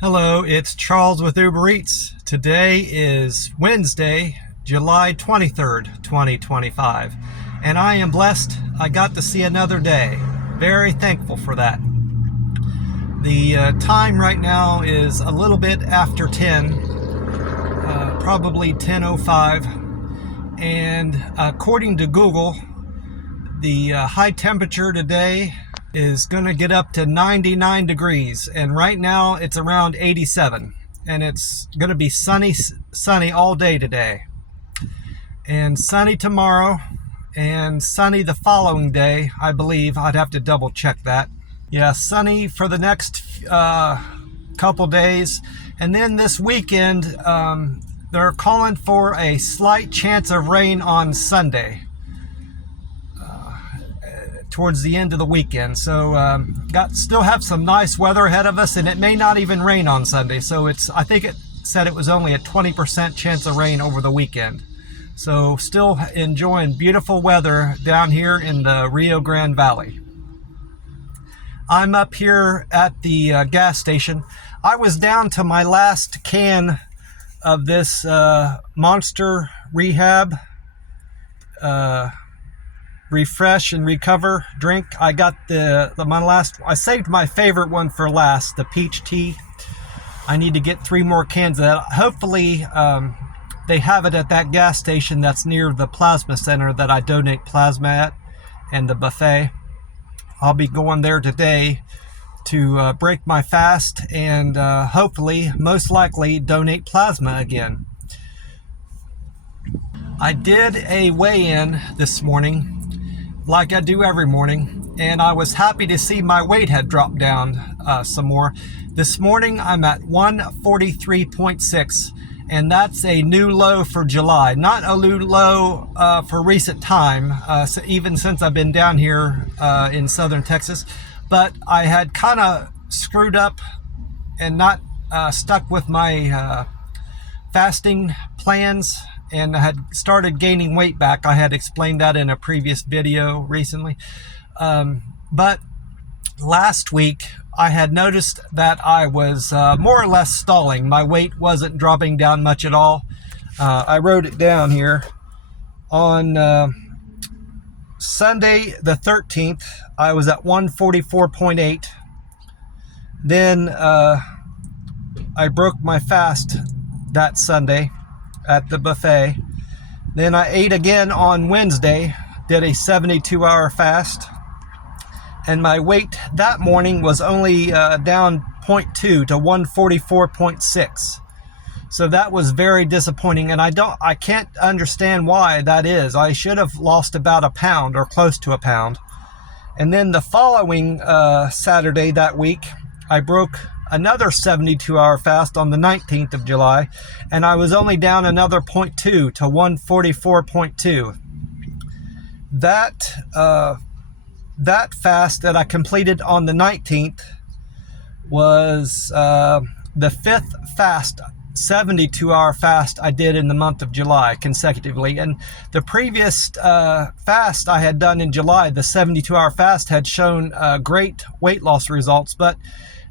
Hello, it's Charles with Uber Eats. Today is Wednesday, July 23rd, 2025, and I am blessed I got to see another day. Very thankful for that. The time right now is a little bit after 10, probably 10:05, and according to Google, the high temperature today is going to get up to 99 degrees, and right now it's around 87, and it's going to be sunny all day today, and sunny tomorrow, and sunny the following day. I believe I'd have to double check that. Yeah, sunny for the next couple days, and then this weekend they're calling for a slight chance of rain on Sunday towards the end of the weekend. So still have some nice weather ahead of us, and it may not even rain on Sunday. So I think it said it was only a 20% chance of rain over the weekend. So still enjoying beautiful weather down here in the Rio Grande Valley. I'm up here at the gas station. I was down to my last can of this Monster Rehab Refresh and Recover drink. I got I saved my favorite one for last, the peach tea. I need to get 3 more cans of that. Hopefully they have it at that gas station that's near the plasma center that I donate plasma at, and the buffet. I'll be going there today to break my fast and hopefully, most likely, donate plasma again. I did a weigh-in this morning, like I do every morning, and I was happy to see my weight had dropped down some more. This morning I'm at 143.6, and that's a new low for July. Not a new low for recent time, so even since I've been down here in southern Texas, but I had kind of screwed up and not stuck with my fasting plans, and I had started gaining weight back. I had explained that in a previous video recently. But last week, I had noticed that I was more or less stalling. My weight wasn't dropping down much at all. I wrote it down here. On Sunday the 13th, I was at 144.8. Then I broke my fast that Sunday at the buffet. Then I ate again on Wednesday, did a 72-hour fast, and my weight that morning was only down 0.2 to 144.6. So that was very disappointing, and I can't understand why that is. I should have lost about a pound or close to a pound. And then the following Saturday that week, I broke another 72-hour fast on the 19th of July, and I was only down another 0.2 to 144.2. That fast that I completed on the 19th was the 5th fast, 72-hour fast I did in the month of July consecutively. And the previous fast I had done in July, the 72-hour fast, had shown great weight loss results, but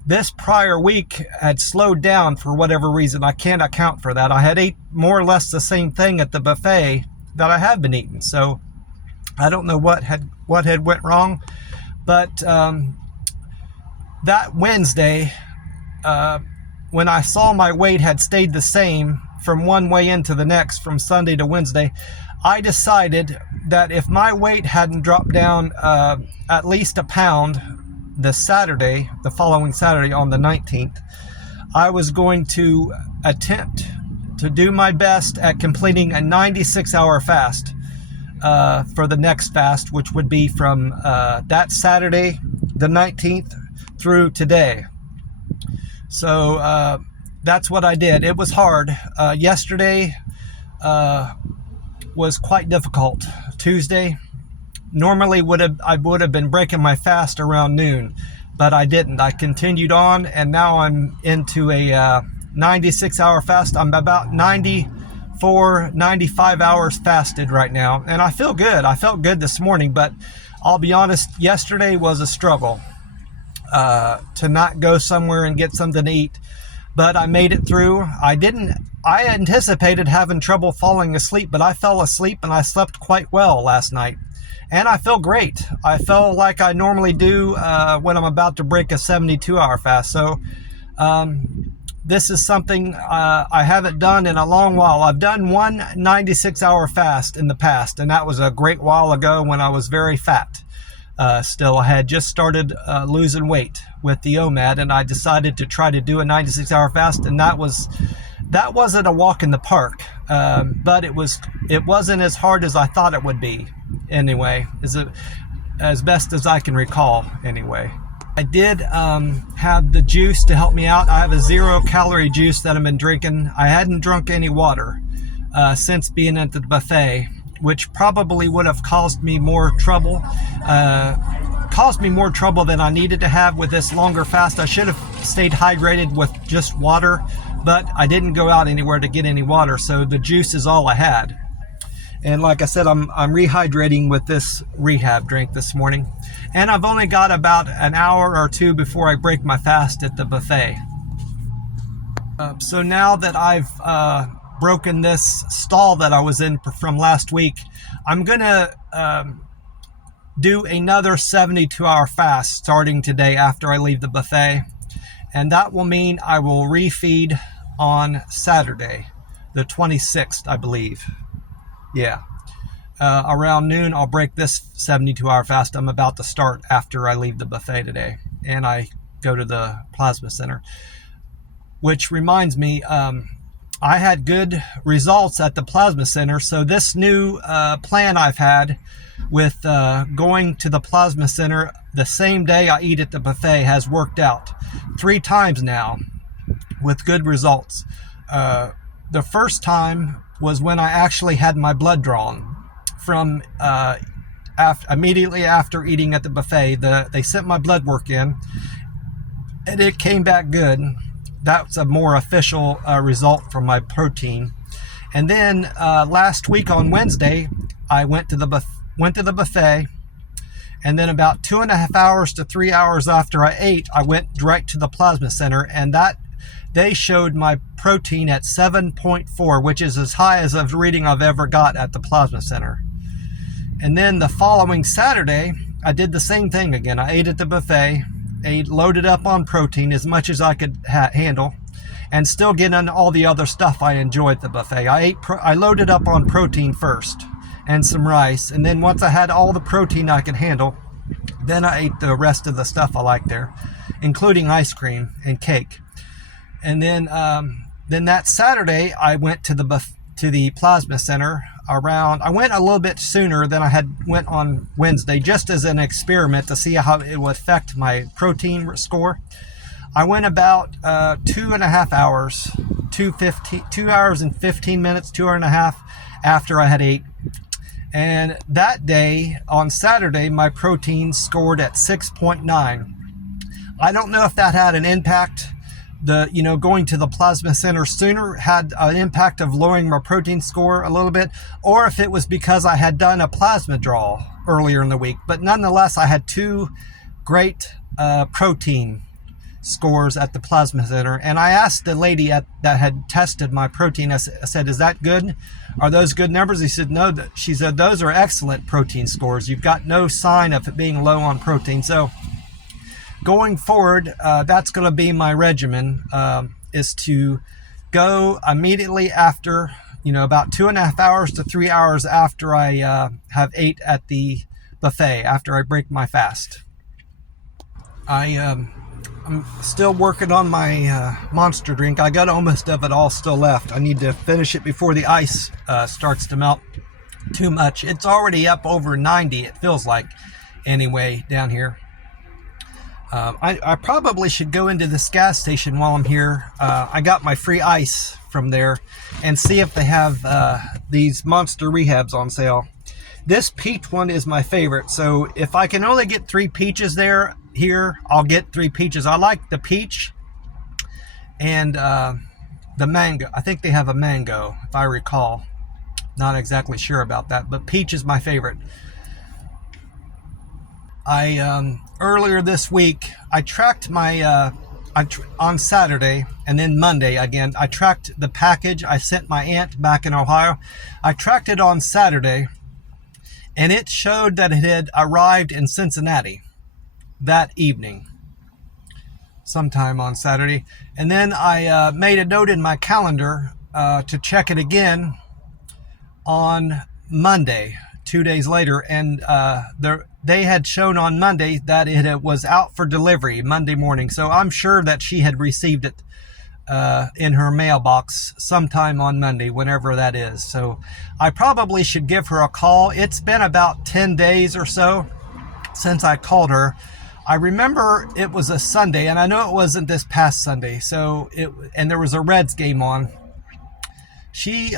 this prior week had slowed down for whatever reason. I can't account for that. I had ate more or less the same thing at the buffet that I have been eating, so I don't know what had went wrong. But that Wednesday, when I saw my weight had stayed the same from one weigh-in to the next, from Sunday to Wednesday, I decided that if my weight hadn't dropped down at least a pound the following Saturday on the 19th, I was going to attempt to do my best at completing a 96-hour fast for the next fast, which would be from that Saturday, the 19th, through today. So that's what I did. It was hard. Yesterday was quite difficult. Tuesday, normally I would have been breaking my fast around noon, but I didn't. I continued on, and now I'm into a 96-hour fast. I'm about 95 hours fasted right now, and I feel good. I felt good this morning, but I'll be honest, yesterday was a struggle to not go somewhere and get something to eat. but I made it through. I anticipated having trouble falling asleep, but I fell asleep and I slept quite well last night. And I feel great. I feel like I normally do when I'm about to break a 72-hour fast. So this is something I haven't done in a long while. I've done one 96-hour fast in the past, and that was a great while ago when I was very fat. Still, I had just started losing weight with the OMAD, and I decided to try to do a 96-hour fast, and that wasn't a walk in the park, but it wasn't as hard as I thought it would be. Anyway, as best as I can recall. Anyway, I did have the juice to help me out. I have a 0-calorie juice that I've been drinking. I hadn't drunk any water since being at the buffet, which probably would have caused me more trouble than I needed to have with this longer fast. I should have stayed hydrated with just water, but I didn't go out anywhere to get any water, so the juice is all I had. And like I said, I'm rehydrating with this rehab drink this morning. And I've only got about an hour or two before I break my fast at the buffet. So now that I've broken this stall that I was in from last week, I'm gonna do another 72-hour fast starting today after I leave the buffet. And that will mean I will refeed on Saturday, the 26th, I believe. Yeah. Around noon, I'll break this 72-hour fast I'm about to start after I leave the buffet today. And I go to the plasma center. Which reminds me, I had good results at the plasma center. So this new plan I've had with going to the plasma center the same day I eat at the buffet has worked out 3 times now with good results. The first time was when I actually had my blood drawn from immediately after eating at the buffet. They sent my blood work in and it came back good. That's a more official result from my protein. And then last week on Wednesday, I went to the buffet, and then about 2.5 hours to 3 hours after I ate, I went right to the plasma center, and they showed my protein at 7.4, which is as high as a reading I've ever got at the plasma center. And then the following Saturday, I did the same thing again. I ate at the buffet, loaded up on protein as much as I could handle, and still getting all the other stuff I enjoyed at the buffet. I loaded up on protein first and some rice, and then once I had all the protein I could handle, then I ate the rest of the stuff I like there, including ice cream and cake. And then that Saturday, I went to the plasma center I went a little bit sooner than I went on Wednesday, just as an experiment to see how it would affect my protein score. I went about 2.5 hours, 2 hours and 15 minutes, 2.5 after I had ate. And that day, on Saturday, my protein scored at 6.9. I don't know if that had an impact. Going to the plasma center sooner had an impact of lowering my protein score a little bit, or if it was because I had done a plasma draw earlier in the week. But nonetheless, I had 2 great protein scores at the plasma center. And I asked the lady that had tested my protein, I said, is that good? Are those good numbers? She said, those are excellent protein scores. You've got no sign of it being low on protein. So going forward, that's going to be my regimen, is to go immediately after, about 2.5 hours to 3 hours after I have ate at the buffet, after I break my fast. I'm still working on my monster drink. I got almost of it all still left. I need to finish it before the ice starts to melt too much. It's already up over 90, it feels like, anyway, down here. I probably should go into this gas station while I'm here. I got my free ice from there, and see if they have these monster rehabs on sale. This peach one is my favorite, so if I can only get 3 peaches here, I'll get 3 peaches. I like the peach and the mango. I think they have a mango, if I recall. Not exactly sure about that, but peach is my favorite. Earlier this week, I tracked my on Saturday and then Monday again. I tracked the package I sent my aunt back in Ohio. I tracked it on Saturday, and it showed that it had arrived in Cincinnati that evening, sometime on Saturday. And then I made a note in my calendar to check it again on Monday, 2 days later, and they had shown on Monday that it was out for delivery Monday morning. So I'm sure that she had received it in her mailbox sometime on Monday, whenever that is. So I probably should give her a call. It's been about 10 days or so since I called her. I remember it was a Sunday, and I know it wasn't this past Sunday. And there was a Reds game on. She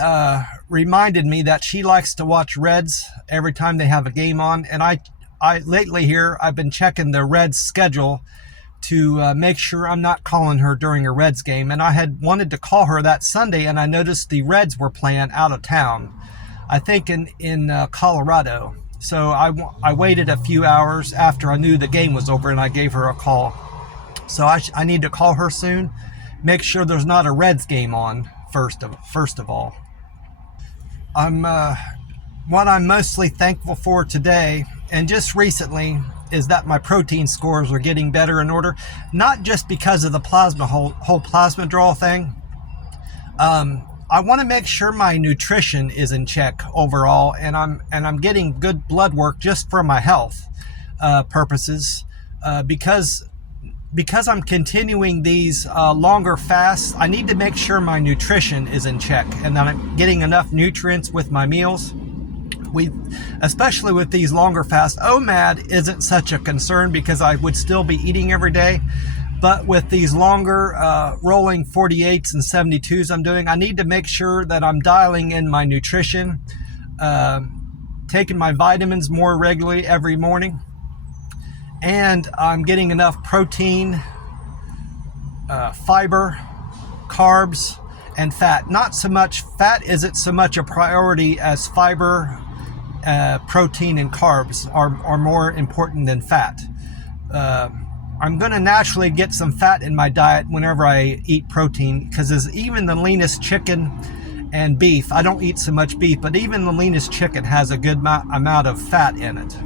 reminded me that she likes to watch Reds every time they have a game on. And I lately here, I've been checking the Reds schedule to make sure I'm not calling her during a Reds game. And I had wanted to call her that Sunday, and I noticed the Reds were playing out of town, I think in Colorado. So I waited a few hours after I knew the game was over, and I gave her a call. So I need to call her soon, make sure there's not a Reds game on first of all. What I'm mostly thankful for today and just recently is that my protein scores are getting better in order, not just because of the whole plasma draw thing. I want to make sure my nutrition is in check overall, and I'm getting good blood work just for my health purposes, because I'm continuing these longer fasts. I need to make sure my nutrition is in check and that I'm getting enough nutrients with my meals. Especially with these longer fasts, OMAD isn't such a concern because I would still be eating every day. But with these longer rolling 48s and 72s I'm doing, I need to make sure that I'm dialing in my nutrition, taking my vitamins more regularly every morning, and I'm getting enough protein, fiber, carbs, and fat. Not so much, fat isn't so much a priority as fiber, protein, and carbs are more important than fat. I'm going to naturally get some fat in my diet whenever I eat protein, because even the leanest chicken and beef, I don't eat so much beef, but even the leanest chicken has a good amount of fat in it.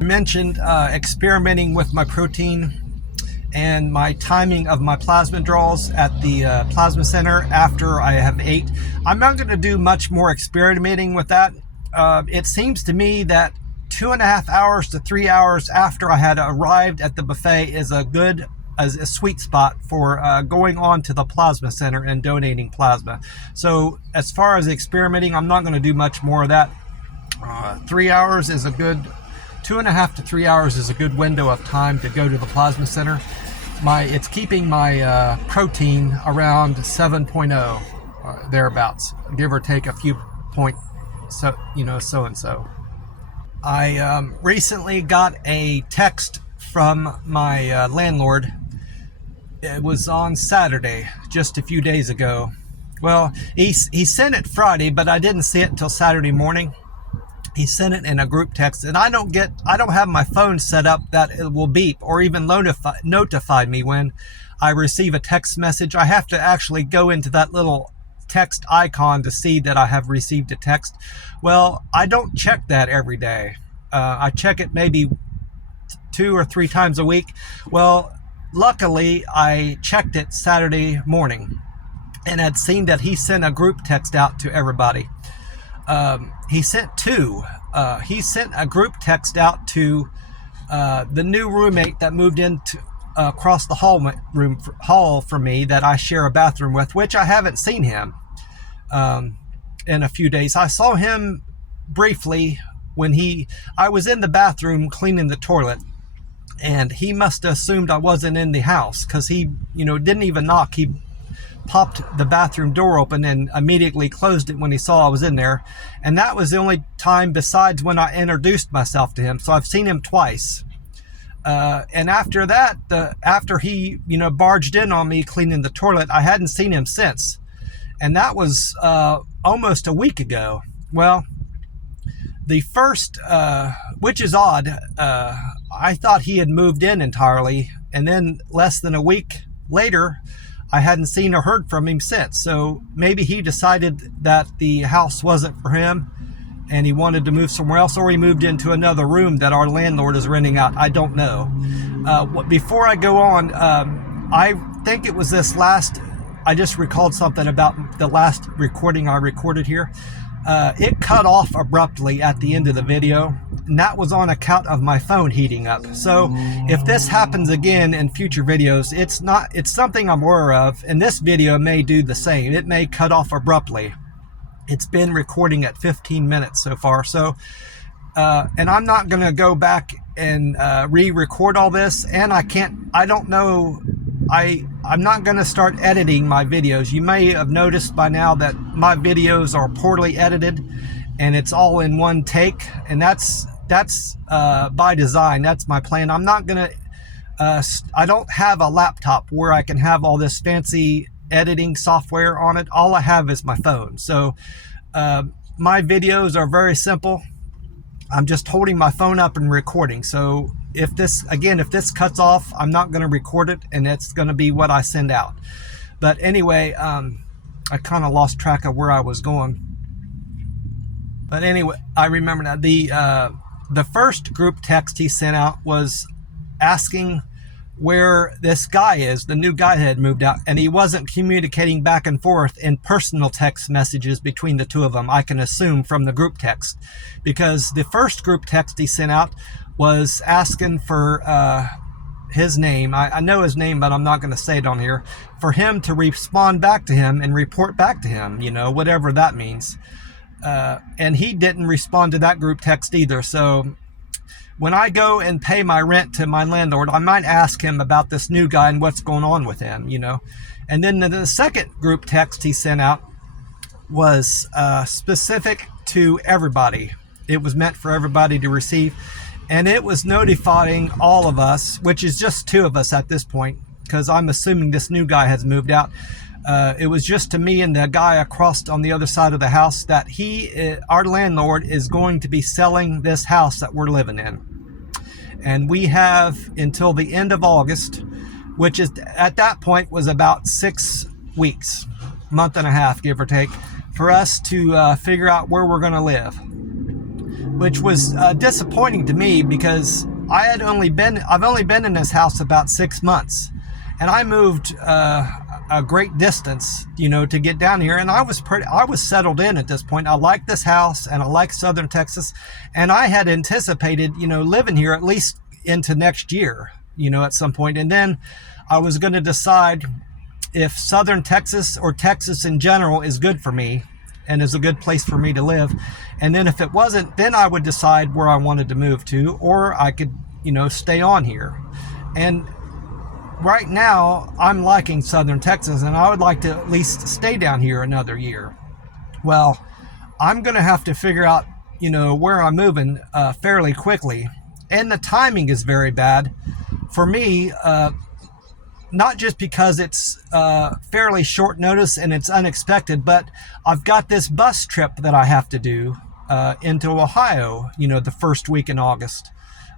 I mentioned experimenting with my protein and my timing of my plasma draws at the plasma center after I have ate. I'm not going to do much more experimenting with that. It seems to me that 2.5 hours to 3 hours after I had arrived at the buffet is a sweet spot for going on to the plasma center and donating plasma. So as far as experimenting, I'm not going to do much more of that. 3 hours is a good, 2.5 to 3 hours is a good window of time to go to the plasma center. It's keeping my protein around 7.0, thereabouts, give or take a few points, so and so. I recently got a text from my landlord. It was on Saturday, just a few days ago. Well, he sent it Friday, but I didn't see it until Saturday morning. He sent it in a group text, and I don't have my phone set up that it will beep or even notify me when I receive a text message. I have to actually go into that little text icon to see that I have received a text. Well, I don't check that every day. I check it maybe 2 or 3 times a week. Well, luckily I checked it Saturday morning and had seen that he sent a group text out to everybody. He sent 2. He sent a group text out to the new roommate that moved into across the hall from me that I share a bathroom with, which I haven't seen him in a few days. I saw him briefly when I was in the bathroom cleaning the toilet, and he must have assumed I wasn't in the house, because he didn't even knock. He popped the bathroom door open and immediately closed it when he saw I was in there. And that was the only time besides when I introduced myself to him. So I've seen him twice. And after that, after he barged in on me cleaning the toilet, I hadn't seen him since. And that was almost a week ago. Well, the first, which is odd, I thought he had moved in entirely And then less than a week later, I hadn't seen or heard from him since. So maybe he decided that the house wasn't for him and he wanted to move somewhere else, or he moved into another room that our landlord is renting out. I don't know. Before I go on, I think it was I just recalled something about the last recording I recorded here. It cut off abruptly at the end of the video, and that was on account of my phone heating up. So if this happens again in future videos, it's something I'm aware of, and this video may do the same. It may cut off abruptly. It's been recording at 15 minutes so far. So, and I'm not going to go back and re-record all this, and I'm not going to start editing my videos. You may have noticed by now that my videos are poorly edited and it's all in one take, and that's by design. That's my plan. I'm not going to, I don't have a laptop where I can have all this fancy editing software on it. All I have is my phone. So my videos are very simple. I'm just holding my phone up and recording. So if this cuts off, I'm not going to record it, and it's going to be what I send out. But anyway, I kind of lost track of where I was going. But anyway, I remember now. The first group text he sent out was asking where this guy is. The new guy had moved out, and he wasn't communicating back and forth in personal text messages between the two of them, I can assume from the group text, because the first group text he sent out was asking for his name. I know his name, but I'm not going to say it on here, for him to respond back to him and report back to him, whatever that means. And he didn't respond to that group text either. So when I go and pay my rent to my landlord, I might ask him about this new guy and what's going on with him, And then the second group text he sent out was specific to everybody. It was meant for everybody to receive. And it was notifying all of us, which is just two of us at this point, because I'm assuming this new guy has moved out. It was just to me and the guy across on the other side of the house that our landlord is going to be selling this house that we're living in. And we have until the end of August, which is at that point was about 6 weeks, month and a half, give or take, for us to figure out where we're going to live. Which was disappointing to me, because I've only been in this house about 6 months, and I moved a great distance, to get down here, and I was settled in at this point. I like this house, and I like Southern Texas, and I had anticipated, living here at least into next year, at some point, and then I was going to decide if Southern Texas or Texas in general is good for me and is a good place for me to live. And then if it wasn't, then I would decide where I wanted to move to, or I could, stay on here. And right now I'm liking Southern Texas, and I would like to at least stay down here another year. Well, I'm going to have to figure out, where I'm moving fairly quickly. And the timing is very bad for me, not just because it's fairly short notice and it's unexpected, but I've got this bus trip that I have to do into Ohio, the first week in August.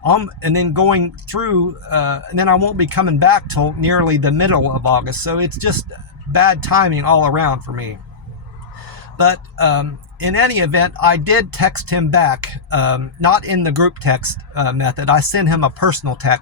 And then going through, and then I won't be coming back till nearly the middle of August. So it's just bad timing all around for me. But in any event, I did text him back, not in the group text method. I sent him a personal text